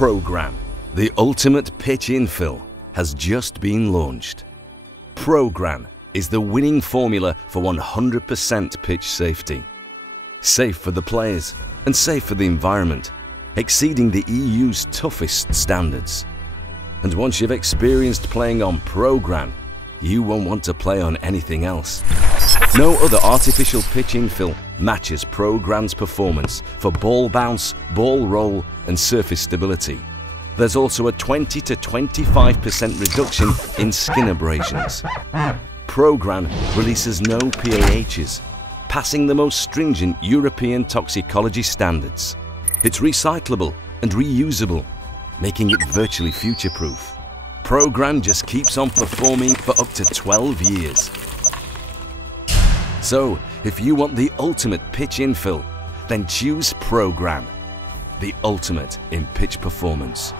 Pro-Gran, the ultimate pitch infill, has just been launched. Pro-Gran is the winning formula for 100% pitch safety. Safe for the players and safe for the environment, exceeding the EU's toughest standards. And once you've experienced playing on Pro-Gran, you won't want to play on anything else. No other artificial pitch infill matches Pro-Gran's performance for ball bounce, ball roll and surface stability. There's also a 20 to 25% reduction in skin abrasions. Pro-Gran releases no PAHs, passing the most stringent European toxicology standards. It's recyclable and reusable, making it virtually future-proof. Pro-Gran just keeps on performing for up to 12 years. So, if you want the ultimate pitch infill, then choose Pro-Gran, the ultimate in pitch performance.